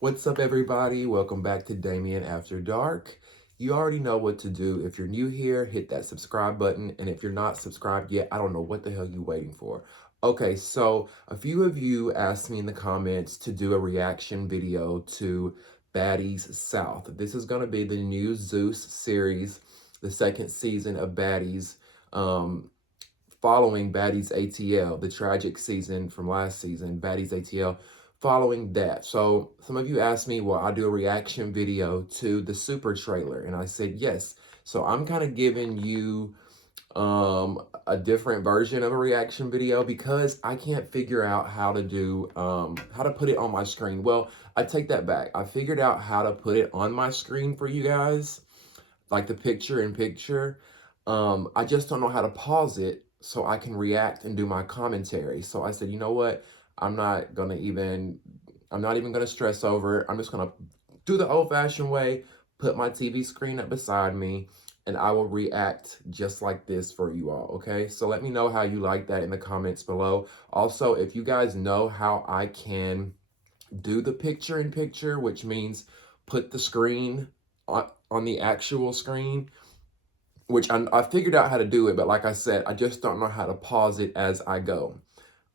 What's up, everybody? Welcome back to Damien After Dark. You already know what to do. If you're new here, hit that subscribe button. And if you're not subscribed yet, I don't know what the hell you're waiting for. Okay, so a few of you asked me in the comments to do a reaction video to Baddies South. This is going to be the new Zeus series, the second season of Baddies, um, following Baddies ATL, the tragic season from last season, Baddies ATL, following that. So some of you asked me, well, I do a reaction video to the super trailer, and I said yes. So I'm kind of giving you a different version of a reaction video because I can't figure out how to do how to put it on my screen. Well, I take that back. I figured out how to put it on my screen for you guys, like the picture in picture. I just don't know how to pause it so I can react and do my commentary. So I said, you know what? I'm not gonna even I'm not even gonna stress over it. I'm just gonna do the old-fashioned way, put my TV screen up beside me, and I will react just like this for you all, okay? So let me know how you like that in the comments below. Also, if you guys know how I can do the picture in picture, which means put the screen on the actual screen, which I figured out how to do it, but like I said, I just don't know how to pause it as I go.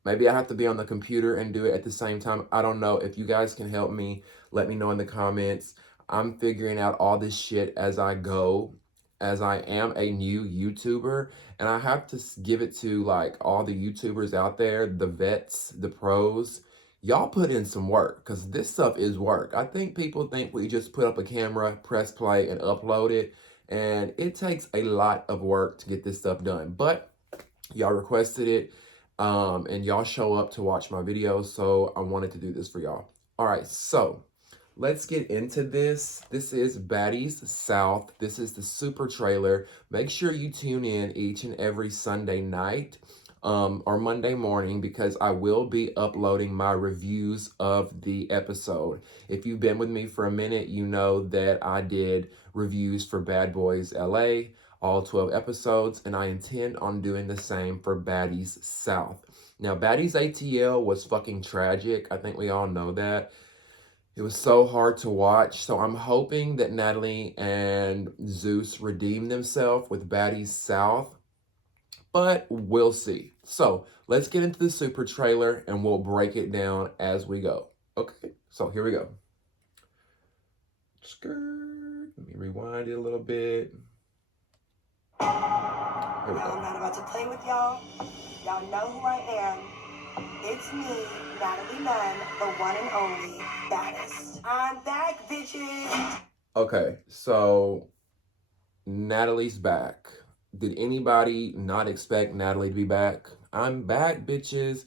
Maybe I have to be on the computer and do it at the same time. I don't know. If you guys can help me, let me know in the comments. I'm figuring out all this shit as I go, as I am a new YouTuber, and I have to give it to like all the YouTubers out there, the vets, the pros. Y'all put in some work because this stuff is work. I think people think we just put up a camera, press play, and upload it, and it takes a lot of work to get this stuff done. But y'all requested it, and y'all show up to watch my videos, so I wanted to do this for y'all. All right, so let's get into this. This is Baddies South. This is the super trailer. Make sure you tune in each and every Sunday night or Monday morning, because I will be uploading my reviews of the episode. If you've been with me for a minute, you know that I did reviews for Bad Boys LA, all 12 episodes, and I intend on doing the same for Baddies South. Now, Baddies ATL was fucking tragic. I think we all know that. It was so hard to watch. So I'm hoping that Natalie and Zeus redeem themselves with Baddies South, but we'll see. So let's get into the super trailer and we'll break it down as we go. Okay, so here we go. Skirt. Let me rewind it a little bit. Here we No, go. I'm not about to play with y'all. Y'all know who I am. It's me, Natalie Nunn, the one and only baddest. I'm back, bitches. Okay, so Natalie's back. Did anybody not expect Natalie to be back? I'm back, bitches.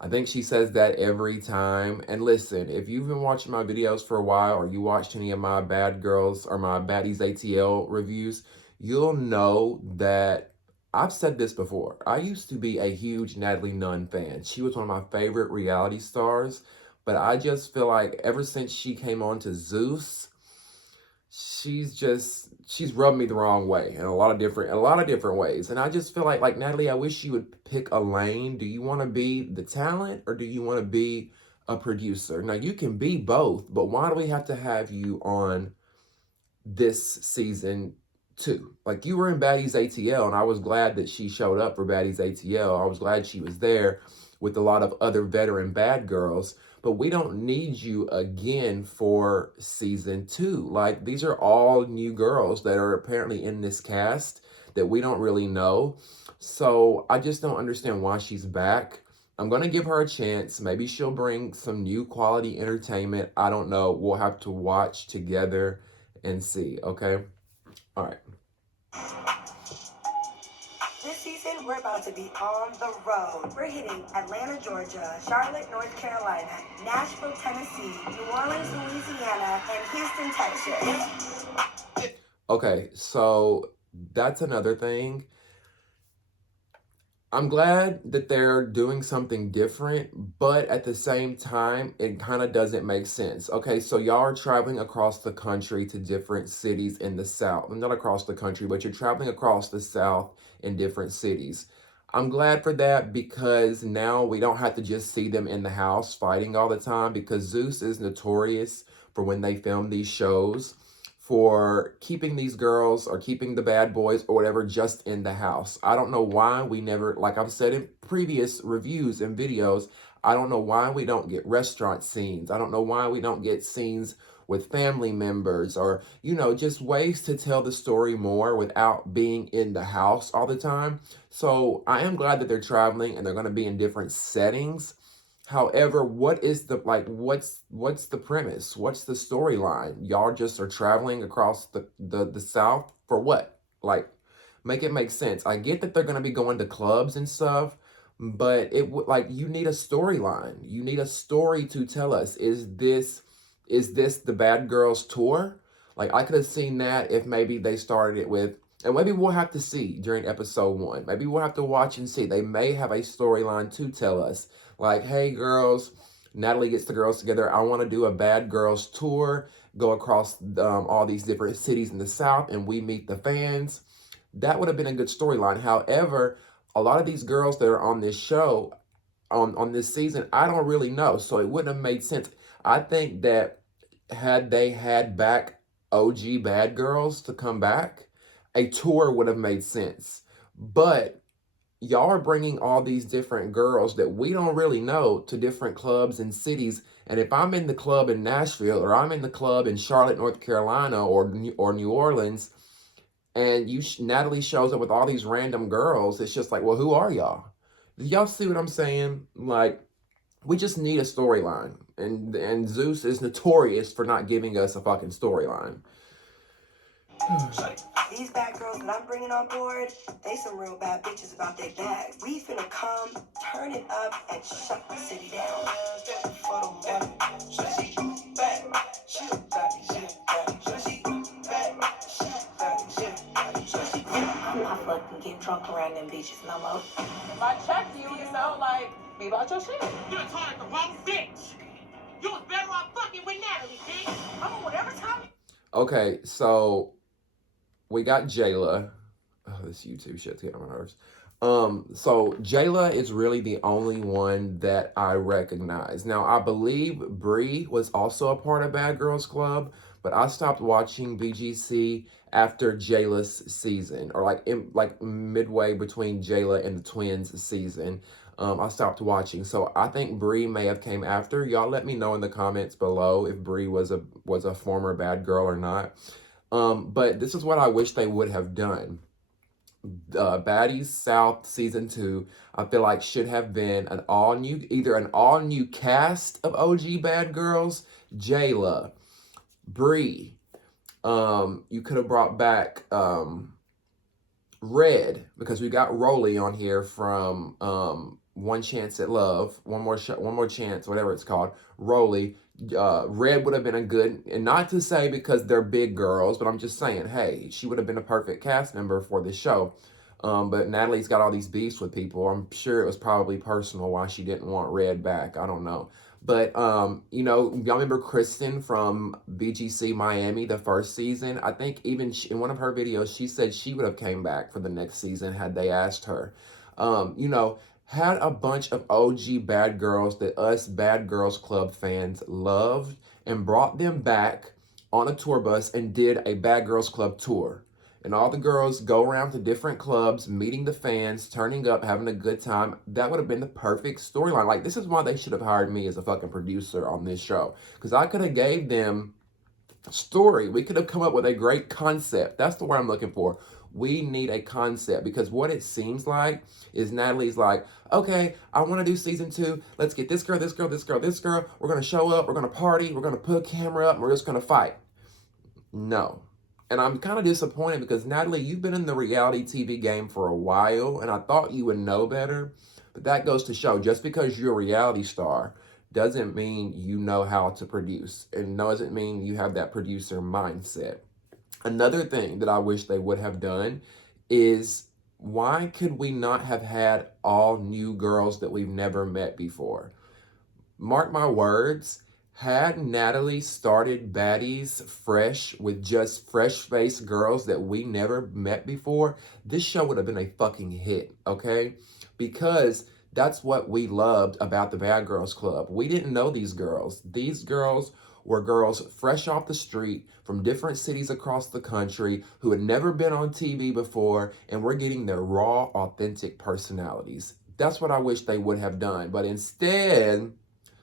I think she says that every time. And listen, if you've been watching my videos for a while, or you watched any of my Bad Girls or my Baddies ATL reviews, you'll know that I've said this before. I used to be a huge Natalie Nunn fan. She was one of my favorite reality stars, but I just feel like ever since she came on to Zeus, she's rubbed me the wrong way in a lot of different ways. And I just feel like Natalie, I wish you would pick a lane. Do you want to be the talent, or do you want to be a producer? Now you can be both, but why do we have to have you on this season too? Like, you were in Baddies ATL, and I was glad that she showed up for Baddies ATL. I was glad she was there with a lot of other veteran bad girls, but we don't need you again for season 2. Like, these are all new girls that are apparently in this cast that we don't really know. So I just don't understand why she's back. I'm going to give her a chance. Maybe she'll bring some new quality entertainment. I don't know. We'll have to watch together and see, okay? All right. This season, we're about to be on the road. We're hitting Atlanta, Georgia, Charlotte, North Carolina, Nashville, Tennessee, New Orleans, Louisiana, and Houston, Texas. Okay, so that's another thing. I'm glad that they're doing something different, but at the same time, it kind of doesn't make sense. Okay, so y'all are traveling across the country to different cities in the South. Not across the country, but you're traveling across the South in different cities. I'm glad for that because now we don't have to just see them in the house fighting all the time because Zeus is notorious for when they film these shows for keeping these girls or keeping the bad boys or whatever just in the house. I don't know why we never, like I've said in previous reviews and videos, I don't know why we don't get restaurant scenes. I don't know why we don't get scenes with family members or, just ways to tell the story more without being in the house all the time. So I am glad that they're traveling and they're going to be in different settings. However, what is the what's the premise? What's the storyline? Y'all just are traveling across the South for what? Like, make it make sense. I get that they're gonna be going to clubs and stuff, but it would like you need a storyline. You need a story to tell us. Is this the Bad Girls tour? Like I could have seen that if maybe they started it with, and maybe we'll have to see during episode 1. Maybe we'll have to watch and see. They may have a storyline to tell us. Like, hey, girls, Natalie gets the girls together. I want to do a Bad Girls tour, go across all these different cities in the South, and we meet the fans. That would have been a good storyline. However, a lot of these girls that are on this show, on this season, I don't really know. So it wouldn't have made sense. I think that had they had back OG Bad Girls to come back, a tour would have made sense. But y'all are bringing all these different girls that we don't really know to different clubs and cities. And if I'm in the club in Nashville or I'm in the club in Charlotte, North Carolina or New Orleans, and Natalie shows up with all these random girls, it's just like, well, who are y'all? Do y'all see what I'm saying? Like, we just need a storyline. And Zeus is notorious for not giving us a fucking storyline. These bad girls that I'm bringing on board, they some real bad bitches about their bags. We finna come, turn it up, and shut the city down. I'm not fucking getting drunk around them bitches no more. If I check you, it sound like be about your shit. You're talking the wrong bitch. You was better off fucking with Natalie, bitch. I'm on whatever time. Okay, so we got Jayla. Oh, this YouTube shit's getting on my nerves. So Jayla is really the only one that I recognize. Now, I believe Bree was also a part of Bad Girls Club, but I stopped watching BGC after Jayla's season, or like midway between Jayla and the twins season. I stopped watching, so I think Bree may have came after. Y'all let me know in the comments below if Bree was a former bad girl or not. But this is what I wish they would have done. Baddies South season 2, I feel like should have been either an all new cast of OG bad girls, Jayla, Bree. You could have brought back Red, because we got Rolly on here from One Chance at Love, one more chance, whatever it's called. Rolly. Red would have been a good, and not to say because they're big girls, but I'm just saying, hey, she would have been a perfect cast member for the show. But Natalie's got all these beefs with people. I'm sure it was probably personal why she didn't want Red back. I don't know. But, y'all remember Kristen from BGC Miami, the first season? I think even in one of her videos, she said she would have came back for the next season had they asked her. Had a bunch of OG bad girls that us Bad Girls Club fans loved and brought them back on a tour bus and did a Bad Girls Club tour. And all the girls go around to different clubs, meeting the fans, turning up, having a good time. That would have been the perfect storyline. Like, this is why they should have hired me as a fucking producer on this show. Because I could have gave them a story. We could have come up with a great concept. That's the word I'm looking for. We need a concept, because what it seems like is Natalie's like, okay, I want to do season 2. Let's get this girl, this girl, this girl, this girl. We're going to show up. We're going to party. We're going to put a camera up and we're just going to fight. No. And I'm kind of disappointed because, Natalie, you've been in the reality TV game for a while, and I thought you would know better. But that goes to show, just because you're a reality star doesn't mean you know how to produce, and doesn't mean you have that producer mindset. Another thing that I wish they would have done is, why could we not have had all new girls that we've never met before? Mark my words, had Natalie started Baddies fresh with just fresh-faced girls that we never met before, this show would have been a fucking hit, okay? because that's what we loved about the Bad Girls Club. We didn't know these girls. These girls were girls fresh off the street from different cities across the country who had never been on TV before, and we're getting their raw, authentic personalities. That's what I wish they would have done. But instead,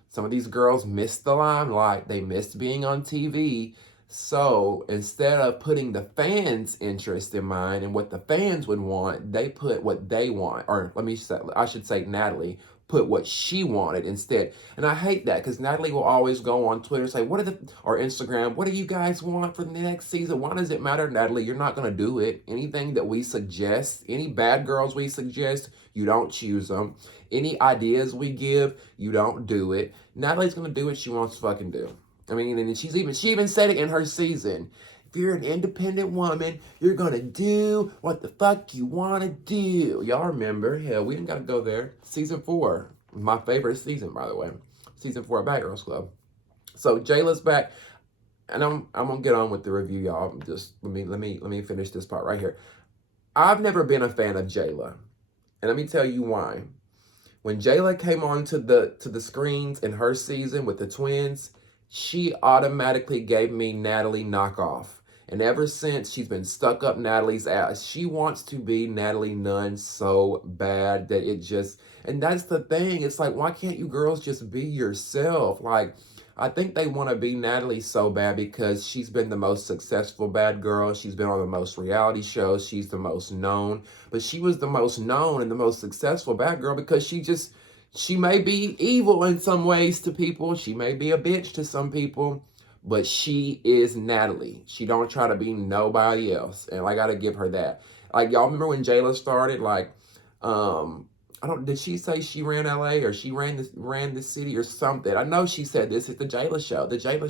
some of these girls missed the limelight. They missed being on TV. So instead of putting the fans' interest in mind and what the fans would want, they put what they want. Or let me say, I should say Natalie put what she wanted instead. And I hate that because Natalie will always go on Twitter and say, or Instagram, what do you guys want for the next season? Why does it matter, Natalie? You're not going to do it. Anything that we suggest, any bad girls we suggest, you don't choose them. Any ideas we give, you don't do it. Natalie's going to do what she wants to fucking do. I mean, and she even said it in her season. If you're an independent woman, you're gonna do what the fuck you wanna do. Y'all remember? Hell, we didn't gotta go there. Season 4, my favorite season, by the way. Season 4 of Bad Girls Club. So Jayla's back, and I'm gonna get on with the review, y'all. Just let me finish this part right here. I've never been a fan of Jayla, and let me tell you why. When Jayla came on to the screens in her season with the twins, she automatically gave me Natalie knockoff. And ever since, she's been stuck up Natalie's ass. She wants to be Natalie Nunn so bad that it just... And that's the thing. It's like, why can't you girls just be yourself? Like, I think they want to be Natalie so bad because she's been the most successful bad girl. She's been on the most reality shows. She's the most known. But she was the most known and the most successful bad girl because she may be evil in some ways to people. She may be a bitch to some people. But she is Natalie. She don't try to be nobody else. And I got to give her that. Like, y'all remember when Jayla started? Like, did she say she ran LA or she ran the city or something? I know she said this is the Jayla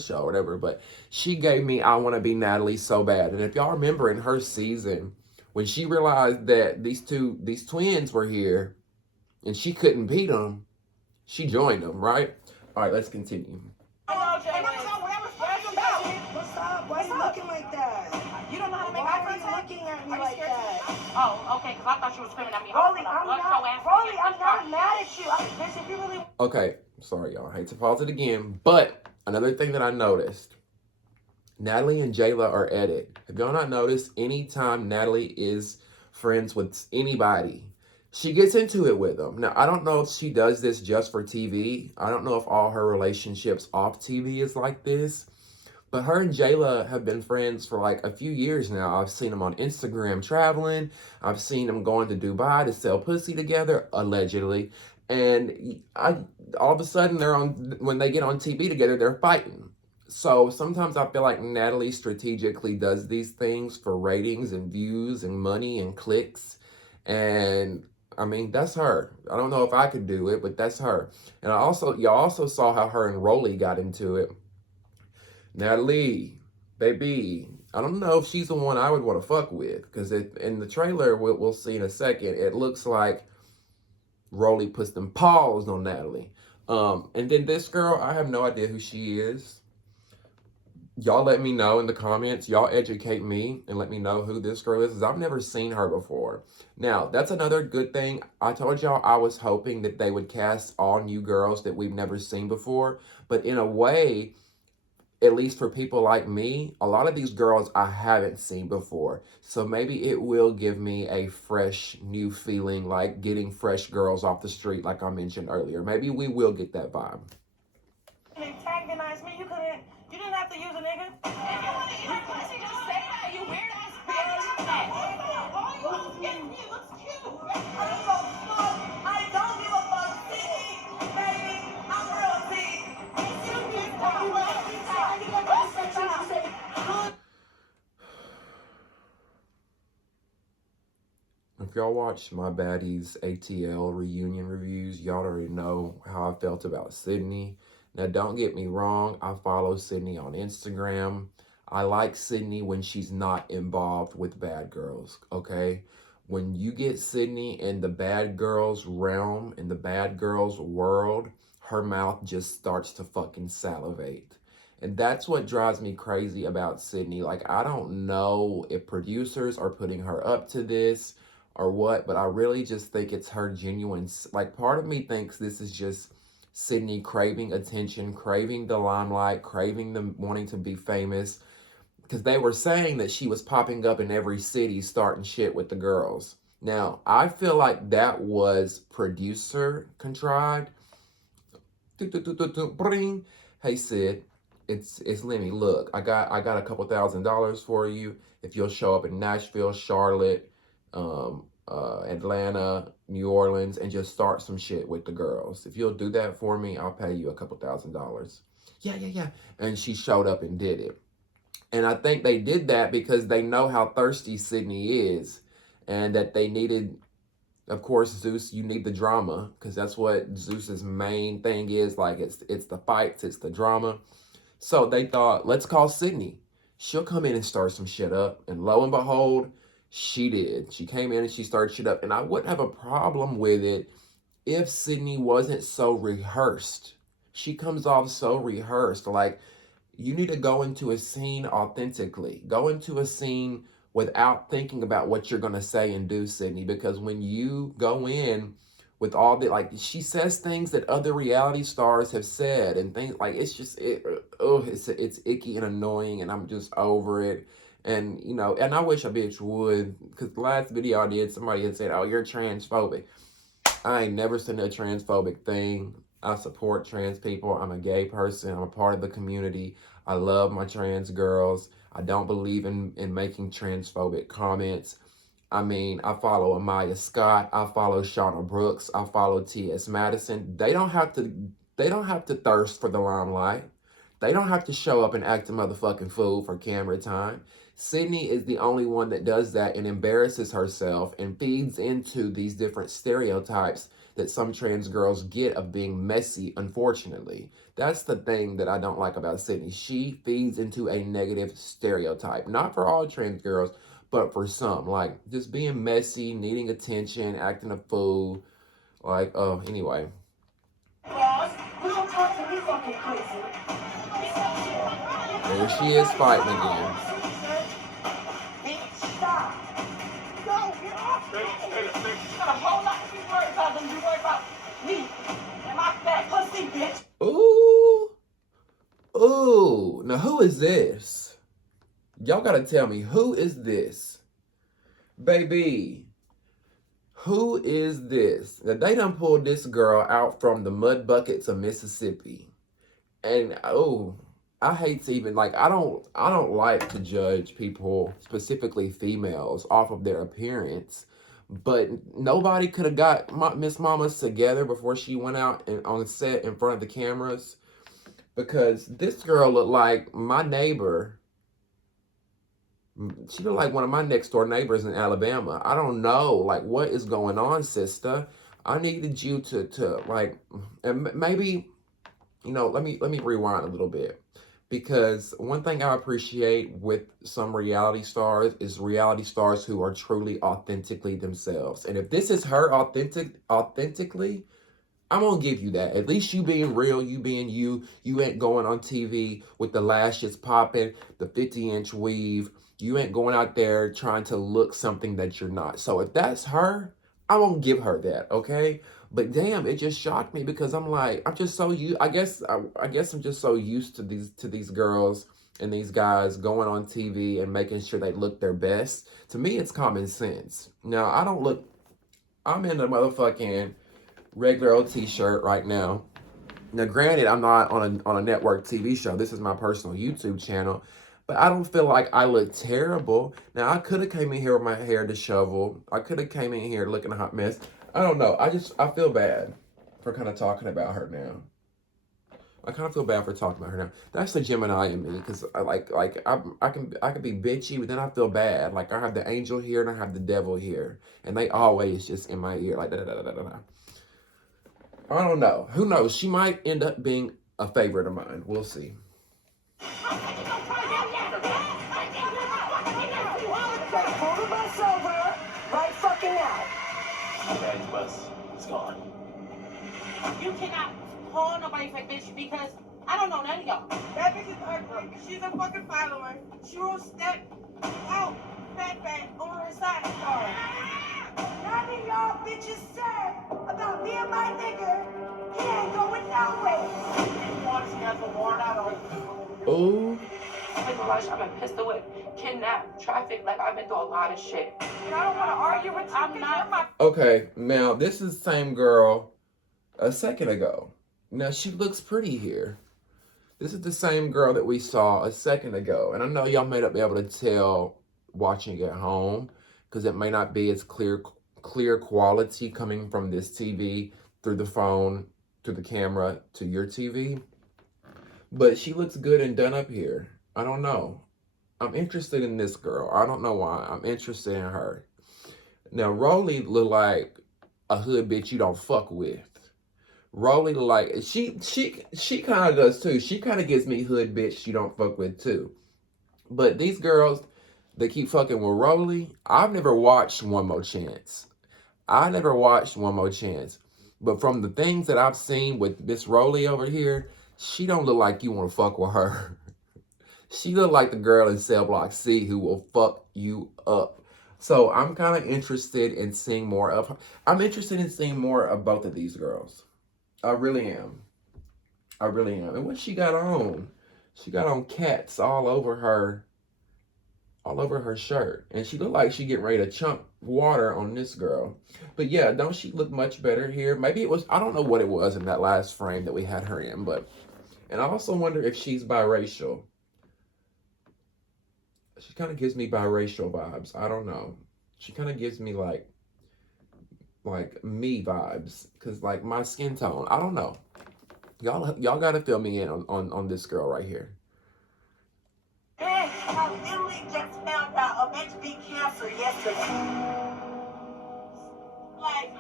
show, or whatever. But she gave me I Want to Be Natalie so bad. And if y'all remember in her season, when she realized that these twins were here and she couldn't beat them, she joined them, right? All right, let's continue. What's up? Why are you looking like that? You don't know how to make Why eye are you contact? looking at me Are you like scared? that? Oh, okay, because I thought you were screaming at me. Rolly, I'm I'm not mad at you. Bitch, if you really... Okay, sorry, y'all. I hate to pause it again. But another thing that I noticed, Natalie and Jayla are at it. Have y'all not noticed anytime Natalie is friends with anybody, she gets into it with them? Now, I don't know if she does this just for TV. I don't know if all her relationships off TV is like this. But her and Jayla have been friends for like a few years now. I've seen them on Instagram traveling. I've seen them going to Dubai to sell pussy together, allegedly. And all of a sudden, when they get on TV together, they're fighting. So sometimes I feel like Natalie strategically does these things for ratings and views and money and clicks. And I mean, that's her. I don't know if I could do it, but that's her. And y'all also saw how her and Rolly got into it. Natalie, baby, I don't know if she's the one I would want to fuck with, because in the trailer, we'll see in a second, it looks like Rolly puts them paws on Natalie. And then this girl, I have no idea who she is. Y'all let me know in the comments. Y'all educate me and let me know who this girl is, because I've never seen her before. Now, that's another good thing. I told y'all I was hoping that they would cast all new girls that we've never seen before. But in a way, at least for people like me, a lot of these girls I haven't seen before. So maybe it will give me a fresh, new feeling, like getting fresh girls off the street, like I mentioned earlier. Maybe we will get that vibe. Antagonize me. You didn't have to use a nigga. If you want to eat her pussy, just say that, you weird ass bitch. All you want to get me looks cute. I don't give a fuck. See, baby, I'm real see. If y'all watched my Baddies ATL reunion reviews, y'all already know how I felt about Sydney. Now, don't get me wrong, I follow Sydney on Instagram. I like Sydney when she's not involved with bad girls, okay? When you get Sydney in the bad girls realm, in the bad girls world, her mouth just starts to fucking salivate. And that's what drives me crazy about Sydney. Like, I don't know if producers are putting her up to this, or what, but I really just think it's her genuine. Like, part of me thinks this is just Sydney craving attention, craving the limelight, craving the wanting to be famous. Because they were saying that she was popping up in every city starting shit with the girls. Now, I feel like that was producer contrived. Bring. Hey Sid, it's Lenny. Look, I got a couple $1,000 for you if you'll show up in Nashville, Charlotte, Atlanta, New Orleans, and just start some shit with the girls. If you'll do that for me, I'll pay you a couple $1,000. Yeah, yeah, yeah. And she showed up and did it. And I think they did that because they know how thirsty Sydney is, and that they needed, of course, Zeus, you need the drama, because that's what Zeus's main thing is. Like, it's the fights, it's the drama. So they thought, let's call Sydney. She'll come in and start some shit up. And lo and behold, she did. She came in and she started shit up. And I wouldn't have a problem with it if Sydney wasn't so rehearsed. She comes off so rehearsed. Like, you need to go into a scene authentically. Go into a scene without thinking about what you're going to say and do, Sydney. Because when you go in with all the, like, she says things that other reality stars have said and things like, it's just, it's icky and annoying, and I'm just over it. And, you know, and I wish a bitch would, because the last video I did, somebody had said, oh, you're transphobic. I ain't never said a transphobic thing. I support trans people. I'm a gay person. I'm a part of the community. I love my trans girls. I don't believe in making transphobic comments. I mean, I follow Amaya Scott. I follow Shauna Brooks. I follow T.S. Madison. They don't have to thirst for the limelight. They don't have to show up and act a motherfucking fool for camera time. Sydney is the only one that does that and embarrasses herself and feeds into these different stereotypes that some trans girls get of being messy, unfortunately. That's the thing that I don't like about Sydney. She feeds into a negative stereotype. Not for all trans girls, but for some. Like, just being messy, needing attention, acting a fool. Like, oh, anyway. Boss, you don't talk to me fucking crazy. There she is fighting again. Stop. No, get off me. You got a whole lot to be worried about than you worry about me and my fat pussy, bitch. Ooh. Ooh. Now, who is this? Y'all gotta tell me, who is this? Baby, who is this? Now, they done pulled this girl out from the mud buckets of Mississippi. And, oh, I hate to even, like, I don't like to judge people, specifically females, off of their appearance. But nobody could have got Miss Mamas together before she went out and on set in front of the cameras. Because this girl looked like my neighbor. She looked like one of my next door neighbors in Alabama. I don't know, like, what is going on, sister? I needed you to like, and maybe, you know, let me rewind a little bit. Because one thing I appreciate with some reality stars is reality stars who are truly authentically themselves. And if this is her authentically, I'm going to give you that. At least you being real, you being you. You ain't going on TV with the lashes popping, the 50-inch weave. You ain't going out there trying to look something that you're not. So if that's her, I'm going to give her that, okay? But damn, it just shocked me because I'm like, I'm just so I guess I'm just so used to these girls and these guys going on TV and making sure they look their best. To me, it's common sense. Now, I'm in a motherfucking regular old t-shirt right now. Now, granted, I'm not on a network TV show. This is my personal YouTube channel. But I don't feel like I look terrible. Now, I could have came in here with my hair disheveled. I could have came in here looking a hot mess. I don't know. I feel bad for kind of talking about her now. I kind of feel bad for talking about her now. That's the Gemini in me, because I can be bitchy, but then I feel bad. Like, I have the angel here and I have the devil here, and they always just in my ear, like da da da da da da. I don't know. Who knows? She might end up being a favorite of mine. We'll see. Hold the bus over right fucking now. Baddies bus is gone. You cannot call nobody fat bitch because I don't know none of y'all. That bitch is ugly. She's a fucking follower. She will step out fat on her side star. None of y'all bitches said about me and my nigga. He ain't going nowhere. You want to get the warrant out or? Oh, I've been rushed, I've been pistol whipped, kidnapped, trafficked, like I've been through a lot of shit. And I don't want to argue with you. I'm not. You're my okay. Now, this is the same girl a second ago. Now, she looks pretty here. This is the same girl that we saw a second ago. And I know y'all may not be able to tell watching at home because it may not be as clear quality coming from this TV through the phone, to the camera, to your TV. But she looks good and done up here. I don't know. I'm interested in this girl. I don't know why. I'm interested in her. Now, Rolly look like a hood bitch you don't fuck with. Rolly look like she kind of does too. She kind of gives me hood bitch you don't fuck with too. But these girls that keep fucking with Rolly, I've never watched One More Chance. I never watched One More Chance. But from the things that I've seen with Miss Rolly over here, she don't look like you want to fuck with her. She look like the girl in Cell Block C who will fuck you up. So I'm kind of interested in seeing more of her. I'm interested in seeing more of both of these girls. I really am. I really am. And what she got on? She got on cats all over her shirt. And she looked like she getting ready to chunk water on this girl. But yeah, don't she look much better here? Maybe it was, I don't know what it was in that last frame that we had her in, but, and I also wonder if she's biracial. She kind of gives me biracial vibes. I don't know. She kind of gives me like me vibes, because like my skin tone, I don't know. Y'all gotta fill me in on this girl right here. Hey, I literally just found out a bitch beat cancer yesterday. Like,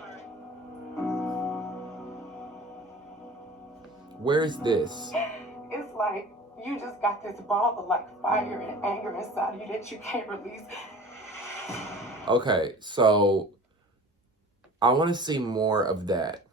Where's this? It's like you just got this ball of like fire and anger inside of you that you can't release. Okay, so I want to see more of that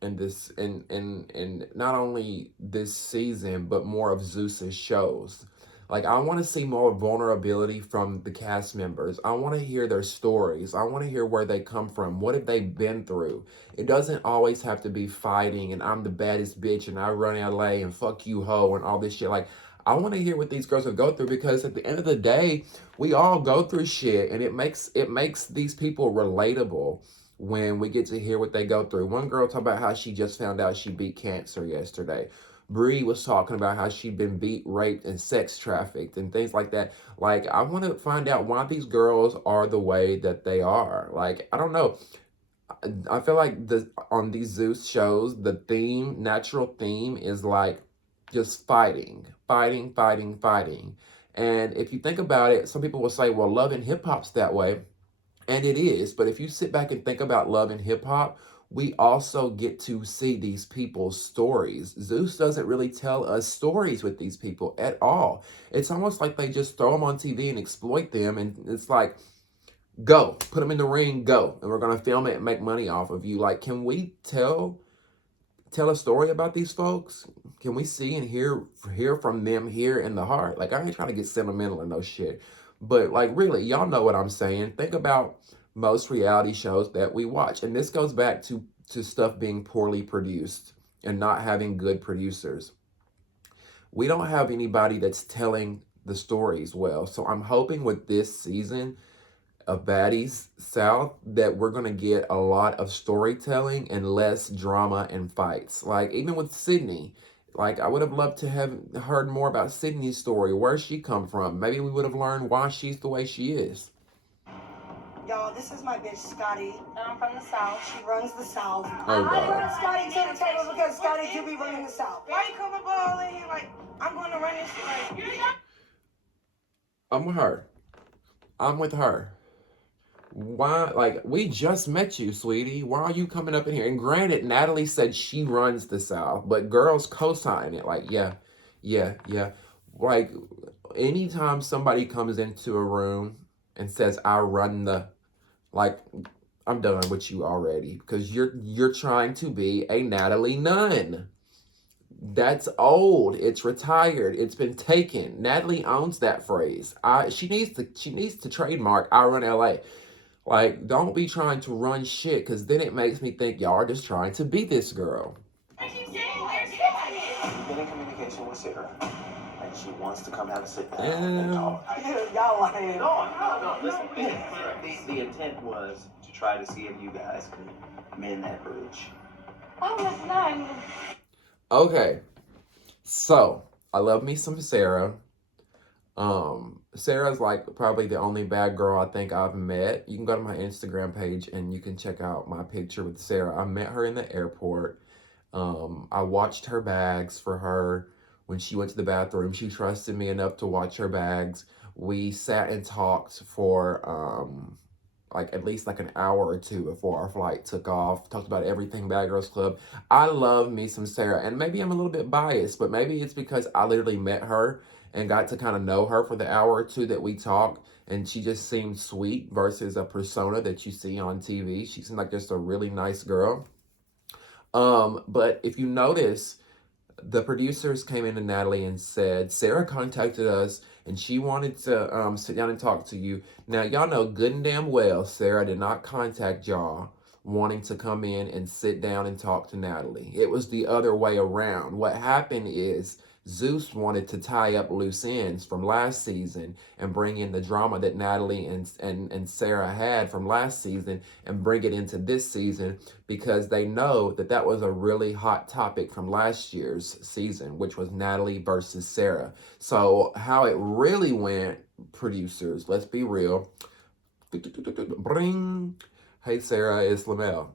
in this, in not only this season, but more of Zeus's shows. Like, I want to see more vulnerability from the cast members. I want to hear their stories. I want to hear where they come from. What have they been through? It doesn't always have to be fighting and I'm the baddest bitch and I run LA and fuck you ho and all this shit. Like, I want to hear what these girls will go through, because at the end of the day, we all go through shit, and it makes these people relatable when we get to hear what they go through. One girl talked about how she just found out she beat cancer yesterday. Bree was talking about how she'd been beat, raped, and sex trafficked and things like that. Like, I want to find out why these girls are the way that they are. Like, I don't know. I feel like on these Zeus shows, the natural theme is like just fighting. And if you think about it, some people will say, well, love and hip hop's that way. And it is. But if you sit back and think about love and hip hop, we also get to see these people's stories. Zeus doesn't really tell us stories with these people at all. It's almost like they just throw them on TV and exploit them. And it's like, go, put them in the ring, go. And we're going to film it and make money off of you. Like, can we tell a story about these folks? Can we see and hear from them here in the heart? Like, I ain't trying to get sentimental and no shit. But like, really, y'all know what I'm saying. Think about most reality shows that we watch. And this goes back to stuff being poorly produced and not having good producers. We don't have anybody that's telling the stories well. So I'm hoping with this season of Baddies South that we're going to get a lot of storytelling and less drama and fights. Like, even with Sydney, like, I would have loved to have heard more about Sydney's story, where she come from. Maybe we would have learned why she's the way she is. y'all, this is my bitch, Scotty. I'm from the South. She runs the South. Oh, I brought God. Scotty to the table because Scotty do be running the South. Why you coming ball in here like I'm gonna run this shit? Like, I'm with her. I'm with her. Why, like, we just met you, sweetie. Why are you coming up in here? And granted, Natalie said she runs the South, but girls co-sign it. Like, yeah. Like, anytime somebody comes into a room and says, I run the, like, I'm done with you already, because you're trying to be a Natalie Nunn. That's old. It's retired. It's been taken. Natalie owns that phrase. She needs to trademark I run LA. Like, don't be trying to run shit, because then it makes me think y'all are just trying to be this girl. What you saying? Where's she? We've been in communication with Sarah, and she wants to come have a sit down and And talk. Y'all lying. No, listen, the intent was to try to see if you guys could mend that bridge. Oh, it's none. okay, so I love me some Sarah. Sarah's like probably the only bad girl I think I've met. You can go to my Instagram page and you can check out my picture with Sarah. I met her in the airport. I watched her bags for her when she went to the bathroom. She trusted me enough to watch her bags. We sat and talked for like at least like an hour or two before our flight took off. Talked about everything Bad Girls Club. I love me some Sarah, and maybe I'm a little bit biased, but maybe it's because I literally met her and got to kind of know her for the hour or two that we talked, and she just seemed sweet versus a persona that you see on TV. She seemed like just a really nice girl. But if you notice, the producers came in to Natalie and said, Sarah contacted us and she wanted to sit down and talk to you. Now, y'all know good and damn well Sarah did not contact y'all wanting to come in and sit down and talk to Natalie. It was the other way around. What happened is Zeus wanted to tie up loose ends from last season and bring in the drama that Natalie and Sarah had from last season and bring it into this season, because they know that that was a really hot topic from last year's season, which was Natalie versus Sarah. So how it really went, producers, let's be real. Bring. Hey Sarah, it's Lamel.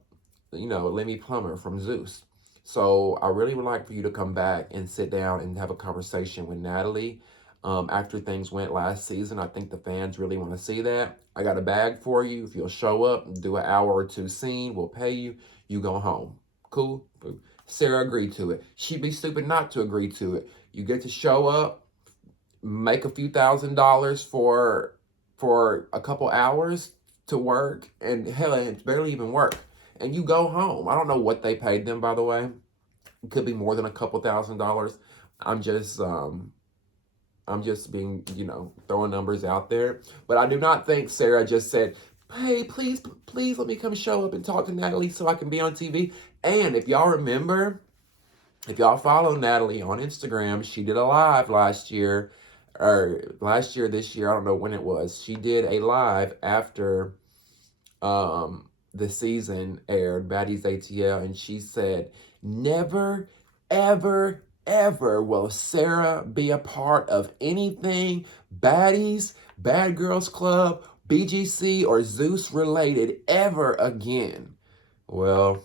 You know, Lemmy Plummer from Zeus. So I really would like for you to come back and sit down and have a conversation with Natalie after things went last season. I think the fans really want to see that. I got a bag for you. If you'll show up, do an hour or two scene, we'll pay you. You go home. Cool? Sarah agreed to it. She'd be stupid not to agree to it. You get to show up, make a few $1,000s for a couple hours to work, and hell, it's barely even work. And you go home. I don't know what they paid them, by the way. It could be more than a couple $1,000s. I'm just being, throwing numbers out there. But I do not think Sarah just said, hey, please let me come show up and talk to Natalie so I can be on TV. And if y'all remember, if y'all follow Natalie on Instagram, she did a live last year, this year, I don't know when it was. She did a live after the season aired, Baddies ATL, and she said, never, ever, ever will Sarah be a part of anything Baddies, Bad Girls Club, BGC, or Zeus related ever again. Well,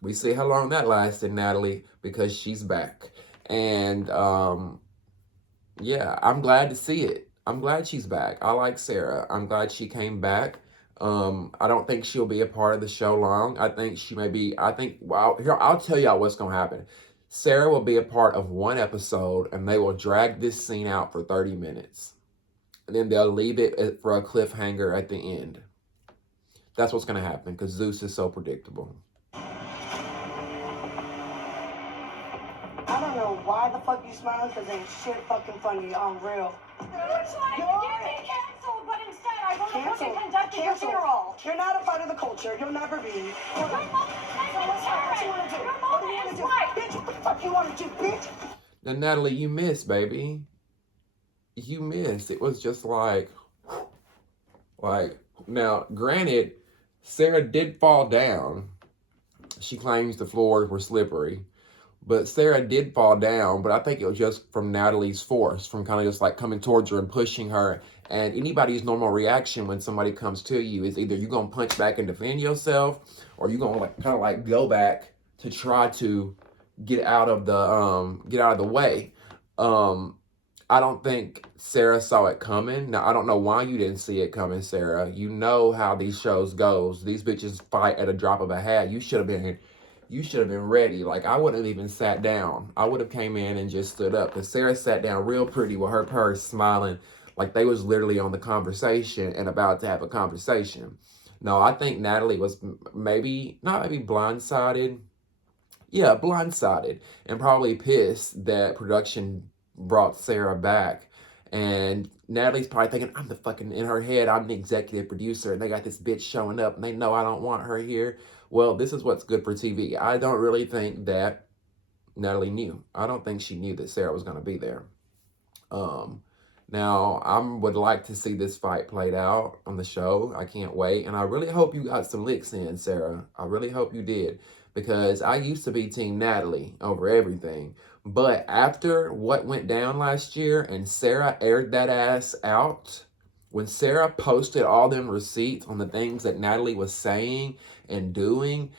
we see how long that lasted, Natalie, because she's back. And yeah, I'm glad to see it. I'm glad she's back. I like Sarah. I'm glad she came back. I don't think she'll be a part of the show long. I think she may be, well, here, I'll tell y'all what's going to happen. Sarah will be a part of one episode, and they will drag this scene out for 30 minutes. And then they'll leave it for a cliffhanger at the end. That's what's going to happen, because Zeus is so predictable. I don't know why the fuck you smiling, because ain't shit fucking funny on real. You're trying to get me canceled, but instead I wrote a book and conducted your funeral. You're not a part of the culture. You'll never be. Your mom is What do you want to do? Your What mom do you want is to do? right. Bitch, what the fuck you want to do, bitch? Now, Natalie, you missed, baby. You missed. It was just like, now, granted, Sarah did fall down. She claims the floors were slippery. But Sarah did fall down, but I think it was just from Natalie's force, from kind of just like coming towards her and pushing her. And anybody's normal reaction when somebody comes to you is either you're going to punch back and defend yourself, or you're going to kind of go back to try to get out of the way. I don't think Sarah saw it coming. Now, I don't know why you didn't see it coming, Sarah. You know how these shows goes. These bitches fight at a drop of a hat. You should have been ready. Like, I wouldn't have even sat down. I would have came in and just stood up. Because Sarah sat down real pretty with her purse, smiling like they was literally on the conversation and about to have a conversation. No, I think Natalie was not maybe blindsided. Yeah, blindsided. And probably pissed that production brought Sarah back And Natalie's probably thinking, I'm the fucking, in her head, I'm the executive producer, and they got this bitch showing up, and they know I don't want her here. Well, this is what's good for TV. I don't really think that Natalie knew. I don't think she knew that Sarah was going to be there. Now, I would like to see this fight played out on the show. I can't wait. And I really hope you got some licks in, Sarah. I really hope you did. Because I used to be Team Natalie over everything. But after what went down last year and Sarah aired that ass out, when Sarah posted all them receipts on the things that Natalie was saying and doing,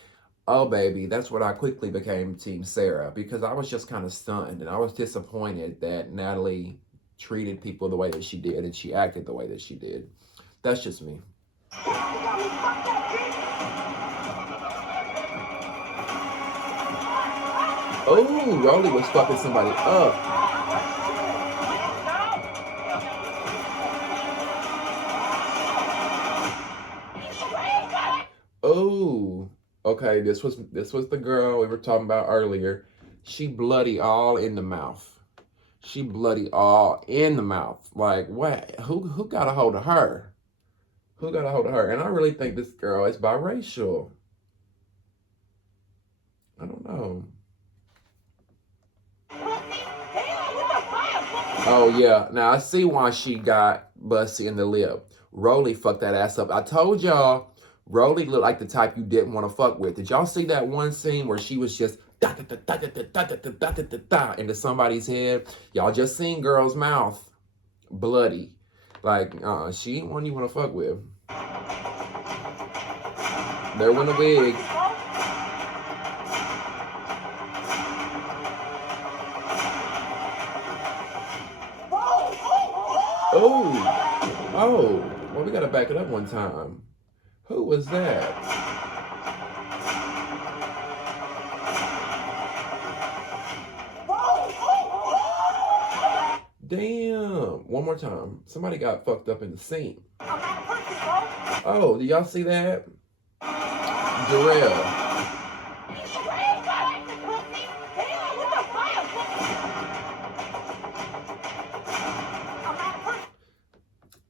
oh, baby, that's when I quickly became Team Sarah. Because I was just kind of stunned. And I was disappointed that Natalie treated people the way that she did and she acted the way that she did. That's just me. Oh, Rolly was fucking somebody up. Oh, okay, this was the girl we were talking about earlier. She bloody all in the mouth. She bloody all in the mouth. Like, what? Who got a hold of her? Who got a hold of her? And I really think this girl is biracial. I don't know. Oh, yeah. Now, I see why she got busty in the lip. Rolly fucked that ass up. I told y'all, Rolly looked like the type you didn't want to fuck with. Did y'all see that one scene where she was just into somebody's head? Y'all just seen girl's mouth bloody. Like, she ain't one you want to fuck with. There went a wig. Oh, well, we gotta back it up one time. Who was that? Damn. One more time. Somebody got fucked up in the sink. Oh, do y'all see that? Darrell.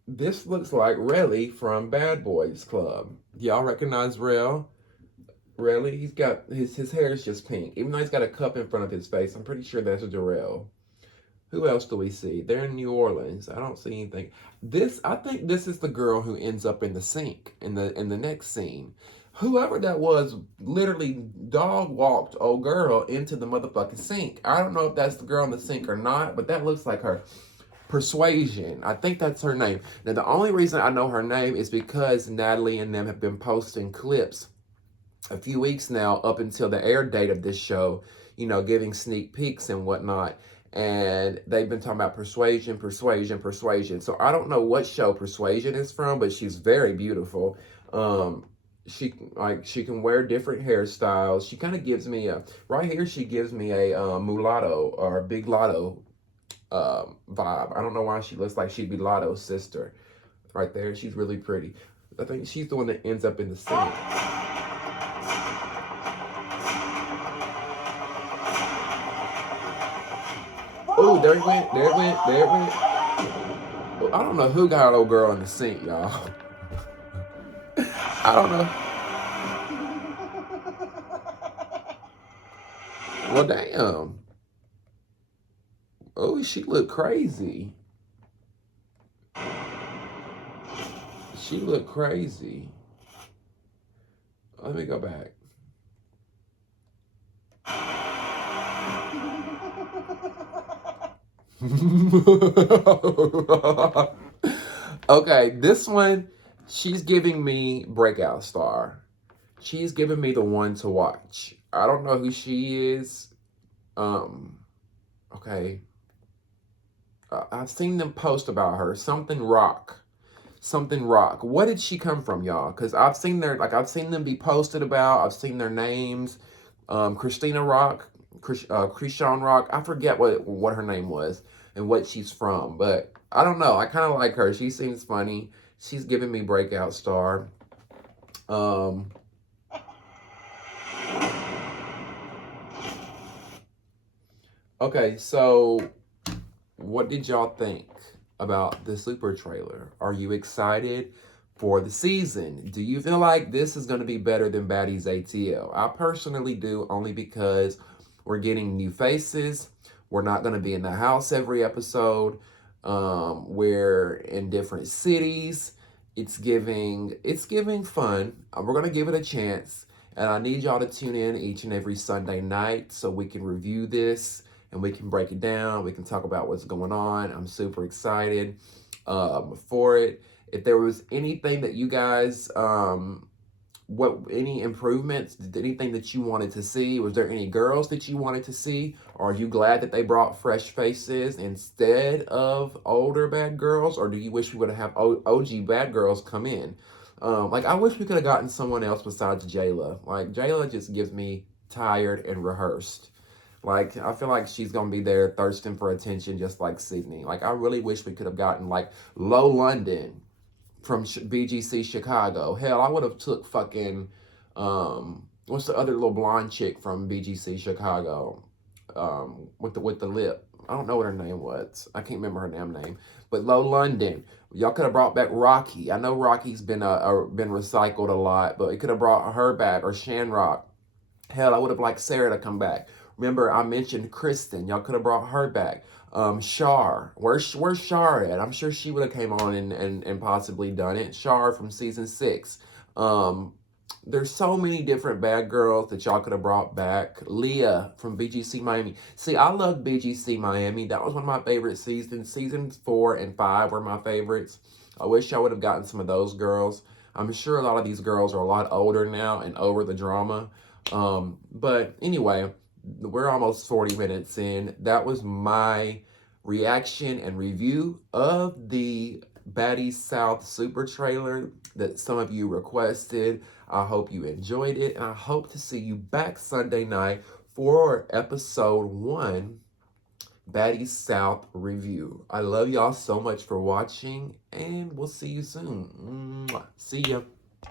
This looks like Relly from Bad Boys Club. Do y'all recognize Rel? Relly? He's got, his hair is just pink. Even though he's got a cup in front of his face, I'm pretty sure that's Darrell. Who else do we see? They're in New Orleans. I don't see anything. I think this is the girl who ends up in the sink in the next scene. Whoever that was literally dog walked old girl into the motherfucking sink. I don't know if that's the girl in the sink or not, but that looks like her. Persuasion. I think that's her name. Now, the only reason I know her name is because Natalie and them have been posting clips a few weeks now up until the air date of this show, you know, giving sneak peeks and whatnot. And they've been talking about persuasion. So I don't know what show Persuasion is from, but she's very beautiful. She can wear different hairstyles. She kind of gives me right here, she gives me a mulatto or a big lotto vibe. I don't know why she looks like she'd be Lotto's sister. Right there, she's really pretty. I think she's the one that ends up in the sink. Oh, there it went. Oh, I don't know who got old girl in the sink, y'all. I don't know. Well, damn. Oh, she looked crazy. She looked crazy. Let me go back. Okay, this one, she's giving me breakout star. She's giving me the one to watch. I don't know who she is. Okay. I've seen them post about her. Something rock. What did she come from, y'all? Because I've seen them be posted about. I've seen their names. Christina Rock, Krishan Rock. I forget what her name was and what she's from, but I don't know. I kind of like her. She seems funny. She's giving me breakout star. Okay, so what did y'all think about the super trailer? Are you excited for the season? Do you feel like this is going to be better than Baddies ATL? I personally do, only because we're getting new faces. We're not going to be in the house every episode. We're in different cities. It's giving fun. We're going to give it a chance. And I need y'all to tune in each and every Sunday night so we can review this and we can break it down. We can talk about what's going on. I'm super excited for it. If there was anything that you guys, any improvements, anything that you wanted to see, was there any girls that you wanted to see? Or are you glad that they brought fresh faces instead of older bad girls? Or do you wish we would have OG bad girls come in? Like, I wish we could have gotten someone else besides Jayla. Like, Jayla just gives me tired and rehearsed. Like, I feel like she's gonna be there thirsting for attention, just like Sydney. Like, I really wish we could have gotten like Low London from BGC Chicago. Hell, I would have took fucking what's the other little blonde chick from BGC Chicago? With the lip. I don't know what her name was. I can't remember her damn name. But Low London. Y'all could have brought back Rocky. I know Rocky's been been recycled a lot, but it could have brought her back, or Shanrock. Hell, I would have liked Sarah to come back. Remember, I mentioned Kristen. Y'all could have brought her back. Shar. Where's Shar at? I'm sure she would have came on and possibly done it. Shar from season 6. There's so many different bad girls that y'all could have brought back. Leah from BGC Miami. See, I love BGC Miami. That was one of my favorite seasons. Seasons 4 and 5 were my favorites. I wish I would have gotten some of those girls. I'm sure a lot of these girls are a lot older now and over the drama. But anyway, we're almost 40 minutes in. That was my reaction and review of the Baddies South super trailer that some of you requested. I hope you enjoyed it, and I hope to see you back Sunday night for episode 1, Baddies South review. I love y'all so much for watching, and we'll see you soon. Mwah. See ya.